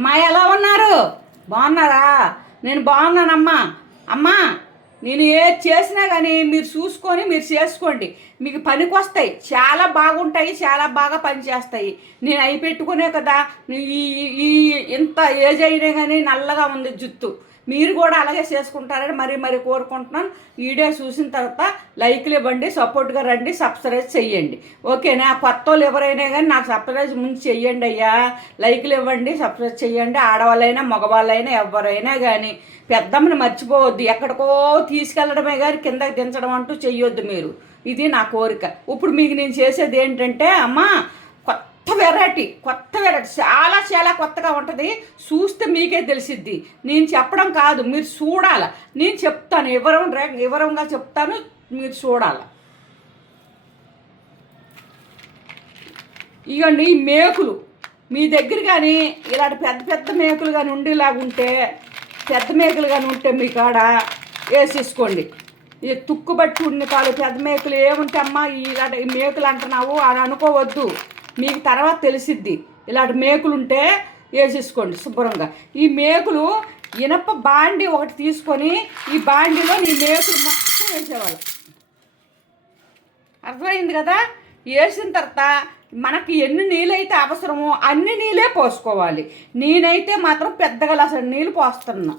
అమ్మా ఎలా ఉన్నారు? బాగున్నారా? నేను బాగున్నానమ్మా. అమ్మా నేను ఏది చేసినా కానీ మీరు చూసుకొని మీరు చేసుకోండి. మీకు పనికి వస్తాయి చాలా బాగుంటాయి చాలా బాగా పనిచేస్తాయి. నేను అవి పెట్టుకునే కదా ఈ ఈ ఇంత ఏజ్ అయినా కానీ నల్లగా ఉంది జుత్తు. మీరు కూడా అలాగే చేసుకుంటారని మరి మరి కోరుకుంటున్నాను. వీడియో చూసిన తర్వాత లైక్లు ఇవ్వండి సపోర్ట్గా రండి సబ్స్క్రైబ్ చెయ్యండి. ఓకేనా కొత్త వాళ్ళు ఎవరైనా కానీ నాకు సబ్స్క్రైబ్ ముందు చెయ్యండి అయ్యా. లైక్లు ఇవ్వండి సబ్స్క్రైబ్ చెయ్యండి. ఆడవాళ్ళైనా మగవాళ్ళైనా ఎవరైనా కానీ పెద్దమ్మని మర్చిపోవద్దు. ఎక్కడికో తీసుకెళ్ళడమే కానీ కిందకి దించడం అంటూ చెయ్యొద్దు మీరు. ఇది నా కోరిక. ఇప్పుడు మీకు నేను చేసేది ఏంటంటే అమ్మా కొత్త వెరైటీ కొత్త వెరైటీ చాలా చాలా కొత్తగా ఉంటుంది. చూస్తే మీకే తెలిసిద్ది. నేను చెప్పడం కాదు మీరు చూడాల. నేను చెప్తాను వివరం వివరంగా చెప్తాను మీరు చూడాలి. ఇగోండి ఈ మేకులు. మీ దగ్గర కానీ ఇలాంటి పెద్ద పెద్ద మేకులు కానీ ఉండేలాగా ఉంటే పెద్ద మేకలు కానీ ఉంటే మీ కాడ వేసేసుకోండి. ఇది తుక్కుబట్టి ఉన్న కాదు పెద్ద మేకలు ఏముంటే అమ్మా ఇలాంటి ఈ అంటున్నావు అని అనుకోవద్దు. మీకు తర్వాత తెలిసిద్ది. ఇలాంటి మేకులు ఉంటే వేసేసుకోండి శుభ్రంగా. ఈ మేకులు ఇనప బాండి ఒకటి తీసుకొని ఈ బాండిలో నీ మేకులు మొత్తం వేసేవాళ్ళు. అర్థమైంది కదా? వేసిన తర్వాత మనకి ఎన్ని నీళ్ళైతే అవసరమో అన్ని నీళ్ళే పోసుకోవాలి. నేనైతే మాత్రం పెద్దగా అసలు నీళ్ళు పోస్తున్నా.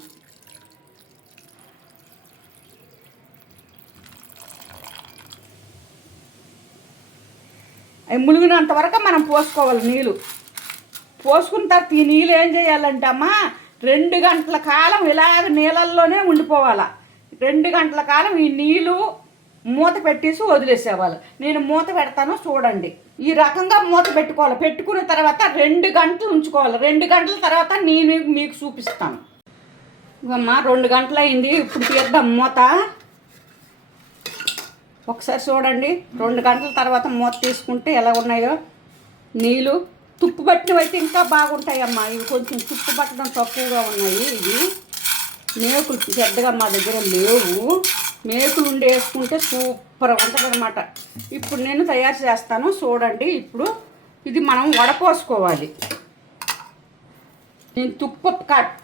మునిగినంత వరకు మనం పోసుకోవాలి నీళ్ళు. పోసుకున్న తర్వాత ఈ నీళ్ళు ఏం చేయాలంటే అమ్మా రెండు గంటల కాలం ఇలాగ నీళ్ళల్లోనే ఉండిపోవాలా. రెండు గంటల కాలం ఈ నీళ్ళు మూత పెట్టేసి వదిలేసేవాళ్ళు. నేను మూత పెడతాను చూడండి. ఈ రకంగా మూత పెట్టుకోవాలి. పెట్టుకున్న తర్వాత రెండు గంటలు ఉంచుకోవాలి. రెండు గంటల తర్వాత నేను మీకు చూపిస్తాను. అమ్మా రెండు గంటలు అయింది ఇప్పుడు తీద్దాం మూత. ఒకసారి చూడండి. రెండు గంటల తర్వాత మూత తీసుకుంటే ఎలా ఉన్నాయో. నీళ్ళు తుప్పు పట్టినవి అయితే ఇంకా బాగుంటాయమ్మా. ఇవి కొంచెం తుప్పు పట్టడం తక్కువగా ఉన్నాయి ఇవి. మేకులు పెద్దగా మా దగ్గర లేవు. మేకులు ఉండి వేసుకుంటే సూపర్ ఉంటుంది అనమాట ఇప్పుడు నేను తయారు చేస్తాను. చూడండి. ఇప్పుడు ఇది మనం వడపోసుకోవాలి. నేను తుప్పు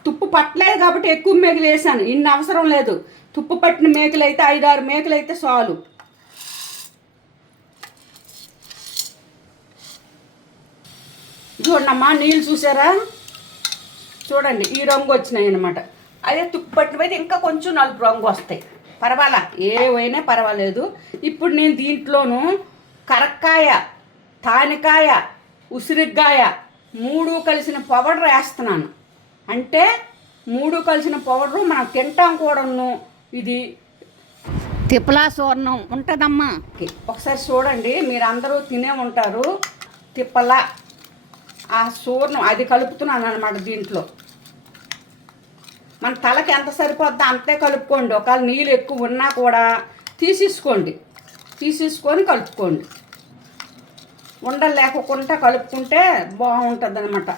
తుప్పు పట్టలేదు కాబట్టి ఎక్కువ మేకలు వేసాను. ఇన్ని అవసరం లేదు. తుప్పు పట్టిన మేకలు అయితే ఐదారు మేకలు అయితే చాలు. చూడమ్మా నీళ్ళు చూసారా? చూడండి ఈ రంగు వచ్చినాయి అనమాట అదే తుప్పు పట్టినవైతే ఇంకా కొంచెం నలుపు రంగు వస్తాయి. పర్వాలా? ఏవైనా పర్వాలేదు. ఇప్పుడు నేను దీంట్లోనూ కరక్కాయ తానికాయ ఉసిరికాయ మూడు కలిసిన పౌడర్ వేస్తున్నాను. అంటే మూడు కలిసిన పౌడరు మనం తింటాం కూడాను. ఇది తిప్పలా సూర్ణం ఉంటుందమ్మా. ఒకసారి చూడండి. మీరు అందరూ తినే ఉంటారు. తిప్పలా. ఆ సూర్ణం అది కలుపుతున్నాను అనమాట దీంట్లో. మన తలకి ఎంత సరిపోద్దో అంతే కలుపుకోండి. ఒకవేళ నీళ్ళు ఎక్కువ ఉన్నా కూడా తీసేసుకోండి. తీసేసుకొని కలుపుకోండి. ఉండలు లేకుండా కలుపుకుంటే బాగుంటుంది అనమాట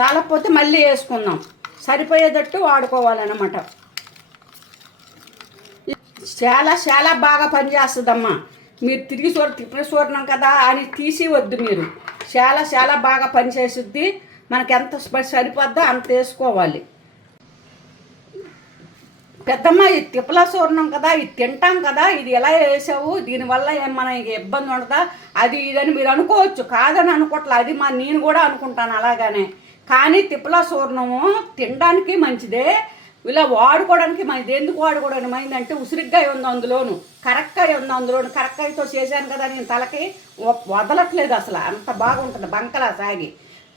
చాలకపోతే మళ్ళీ వేసుకుందాం. సరిపోయేటట్టు వాడుకోవాలన్నమాట. చాలా చాలా బాగా పనిచేస్తుందమ్మా మీరు తిరిగి చూడ తిప్పి చూడడం కదా అని తీసి వద్దు మీరు. చాలా చాలా బాగా పనిచేస్తుంది మనకి ఎంత సరిపోద్దో అంత వేసుకోవాలి. పెద్దమ్మ ఇది తిప్పలా చూడడం కదా ఇది తింటాం కదా ఇది ఎలా వేసావు? దీనివల్ల ఏం ఇబ్బంది ఉండదా? అది ఇదని మీరు అనుకోవచ్చు. కాదని అనుకోవట్లే అది మా నేను కూడా అనుకుంటాను అలాగానే. కానీ తిప్పలా చూర్ణము తినడానికి మంచిదే. ఇలా వాడుకోవడానికి మంచిది ఎందుకు వాడుకోవడం మంచిది ఉసిరిగ్గా ఉంది అందులోను? కరక్కాయ ఉంది అందులోను? కరక్కాయతో చేశాను కదా నేను తలకి. వదలట్లేదు అసలు. అంత బాగుంటుంది బంకలా సాగి.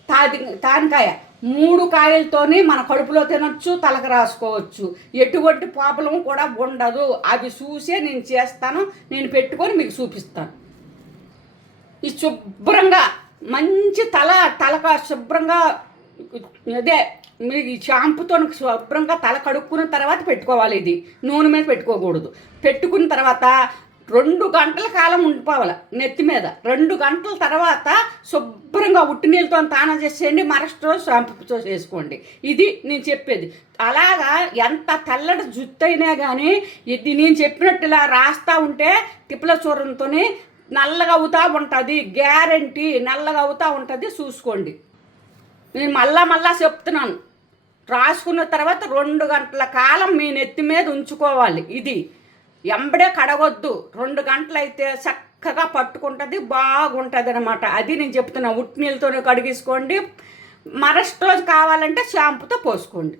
తాది తానికాయ. మూడు కాయలతోనే మన కడుపులో తినొచ్చు తలకు రాసుకోవచ్చు. ఎటువంటి ప్రాబ్లం కూడా ఉండదు. అవి చూసే నేను చేస్తాను. నేను పెట్టుకొని మీకు చూపిస్తాను. ఈ శుభ్రంగా మంచి తల తలక శుభ్రంగా అదే మీరు ఈ షాంపుతో శుభ్రంగా తల కడుక్కున్న తర్వాత పెట్టుకోవాలి ఇది. నూనె మీద పెట్టుకోకూడదు. పెట్టుకున్న తర్వాత రెండు గంటల కాలం ఉండిపోవాలి నెత్తి మీద. రెండు గంటల తర్వాత శుభ్రంగా ఉట్టి నీళ్ళతో తానం చేసేయండి. మరస్ట్ రోజు షాంపుతో చేసుకోండి. ఇది నేను చెప్పేది. అలాగా ఎంత తెల్లటి జుత్తు అయినా కానీ ఇది నేను చెప్పినట్టు ఇలా రాస్తా ఉంటే తిప్పల చూరంతో నల్లగా అవుతా ఉంటుంది. గ్యారంటీ నల్లగా అవుతా ఉంటుంది. చూసుకోండి. నేను మళ్ళా మళ్ళా చెప్తున్నాను. రాసుకున్న తర్వాత రెండు గంటల కాలం మీ నెత్తి మీద ఉంచుకోవాలి. ఇది ఎంబడే కడగొద్దు. రెండు గంటలైతే చక్కగా పట్టుకుంటుంది బాగుంటుంది అనమాట అది నేను చెప్తున్నా. ఉట్టి నీళ్ళతోనే కడిగేసుకోండి. మరస్ట్ రోజు కావాలంటే షాంపుతో పోసుకోండి.